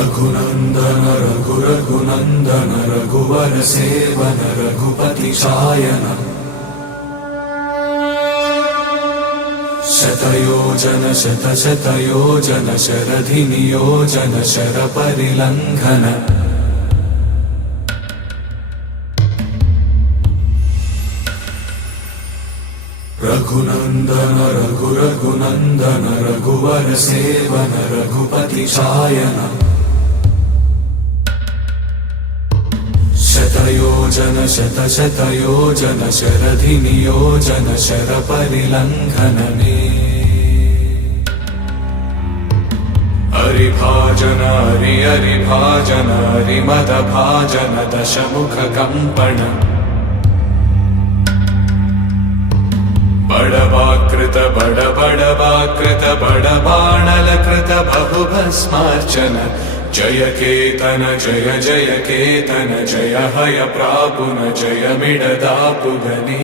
रघुनन्दन रघुनन्दन रघुवर seven Raghupati Shayan शतयोजन शतशतयोजन शरधि नियोजन शरपरिलङ्घन रघुनन्दन रघुनन्दन रघुवर seven Raghupati Shayan शतयोजन शतशतयोजन शरधि नियोजन शरपरिलङ्घनने हरिभाजन हरिभाजन हरिमदभाजन दशमुख कंपन बड़वाकृत बड़वाकृत बड़बाणलकृत बहुभस्मार्चन जय केतन जय जय केतन जय हय प्रापुन जय मिडदापुगनि।